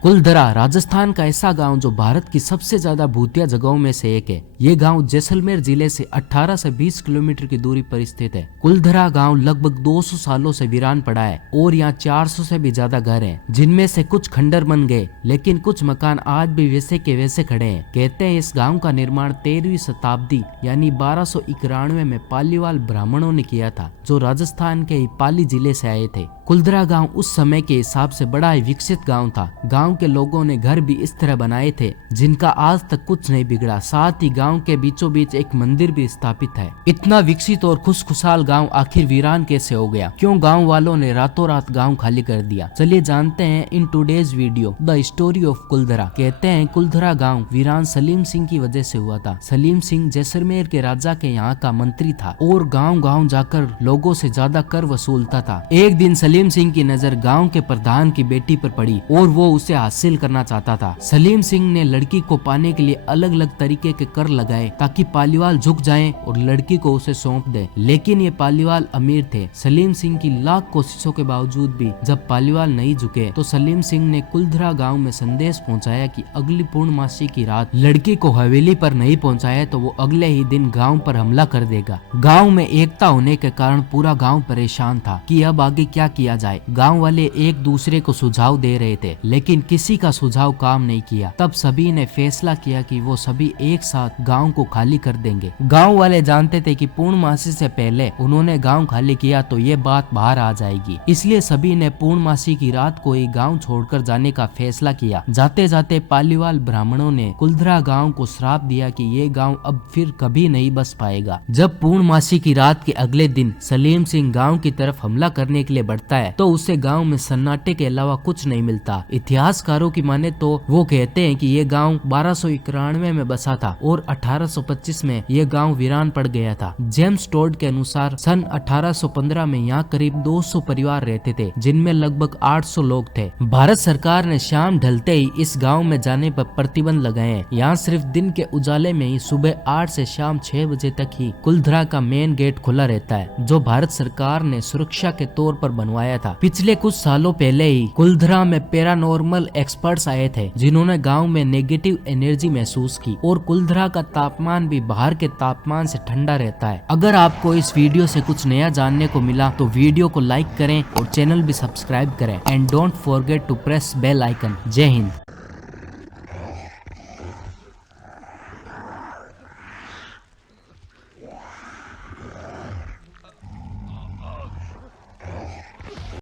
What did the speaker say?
कुलधरा राजस्थान का ऐसा गांव जो भारत की सबसे ज्यादा भूतिया जगहों में से एक है। ये गांव जैसलमेर जिले से 18 से 20 किलोमीटर की दूरी पर स्थित है। कुलधरा गांव लगभग 200 सालों से वीरान पड़ा है और यहाँ 400 से भी ज्यादा घर हैं, जिनमें से कुछ खंडर बन गए, लेकिन कुछ मकान आज भी वैसे के वैसे खड़े हैं। कहते हैं इस गाँव का निर्माण 13वीं शताब्दी यानी 1291 में पालीवाल ब्राह्मणों ने किया था, जो राजस्थान के ही पाली जिले से आए थे। कुलधरा गांव उस समय के हिसाब से बड़ा ही विकसित गांव था। गांव के लोगों ने घर भी इस तरह बनाए थे जिनका आज तक कुछ नहीं बिगड़ा। साथ ही गांव के बीचों बीच एक मंदिर भी स्थापित है। इतना विकसित और खुशखुशाल गांव आखिर वीरान कैसे हो गया? क्यों गांव वालों ने रातों रात गांव खाली कर दिया? चलिए जानते हैं in today's video the story of Kuldhara. कहते हैं कुलधरा गाँव वीरान सलीम सिंह की वजह से हुआ था। सलीम सिंह जैसलमेर के राजा के यहाँ का मंत्री था और गाँव गाँव जाकर लोगों से ज्यादा कर वसूलता था। एक दिन सलीम सिंह की नजर गांव के प्रधान की बेटी पर पड़ी और वो उसे हासिल करना चाहता था। सलीम सिंह ने लड़की को पाने के लिए अलग अलग तरीके के कर लगाए ताकि पालीवाल झुक जाएं और लड़की को उसे सौंप दे, लेकिन ये पालीवाल अमीर थे। सलीम सिंह की लाख कोशिशों के बावजूद भी जब पालीवाल नहीं झुके तो सलीम सिंह ने कुलधरा गांव में संदेश पहुंचाया कि अगली पूर्णमासी की रात लड़की को हवेली पर नहीं पहुंचाया तो वो अगले ही दिन गाँव पर हमला कर देगा। गाँव में एकता होने के कारण पूरा गाँव परेशान था कि अब आगे क्या किया जाए। गांव वाले एक दूसरे को सुझाव दे रहे थे, लेकिन किसी का सुझाव काम नहीं किया। तब सभी ने फैसला किया कि वो सभी एक साथ गांव को खाली कर देंगे। गांव वाले जानते थे कि पूर्णमासी से पहले उन्होंने गांव खाली किया तो ये बात बाहर आ जाएगी, इसलिए सभी ने पूर्णमासी की रात को ही गांव छोड़कर जाने का फैसला किया। जाते जाते पालीवाल ब्राह्मणों ने कुलधरा गाँव को श्राप दिया कि ये गाँव अब फिर कभी नहीं बस पाएगा। जब पूर्णमासी की रात के अगले दिन सलीम सिंह गाँव की तरफ हमला करने के लिए बढ़ता है तो उसे गांव में सन्नाटे के अलावा कुछ नहीं मिलता। इतिहासकारों की माने तो वो कहते हैं कि ये गांव 1291 में बसा था और 1825 में ये गांव वीरान पड़ गया था। जेम्स टोड के अनुसार सन 1815 में यहाँ करीब 200 परिवार रहते थे, जिनमें लगभग 800 लोग थे। भारत सरकार ने शाम ढलते ही इस गाँव में जाने पर प्रतिबंध लगाए हैं। यहाँ सिर्फ दिन के उजाले में ही सुबह 8 से शाम 6 बजे तक ही कुलधरा का मेन गेट खुला रहता है, जो भारत सरकार ने सुरक्षा के तौर पर बनवाया था। पिछले कुछ सालों पहले ही कुलधरा में पैरानॉर्मल एक्सपर्ट्स आए थे, जिन्होंने गांव में नेगेटिव एनर्जी महसूस की और कुलधरा का तापमान भी बाहर के तापमान से ठंडा रहता है। अगर आपको इस वीडियो से कुछ नया जानने को मिला तो वीडियो को लाइक करें और चैनल भी सब्सक्राइब करें and don't forget to press bell icon. जय हिंद।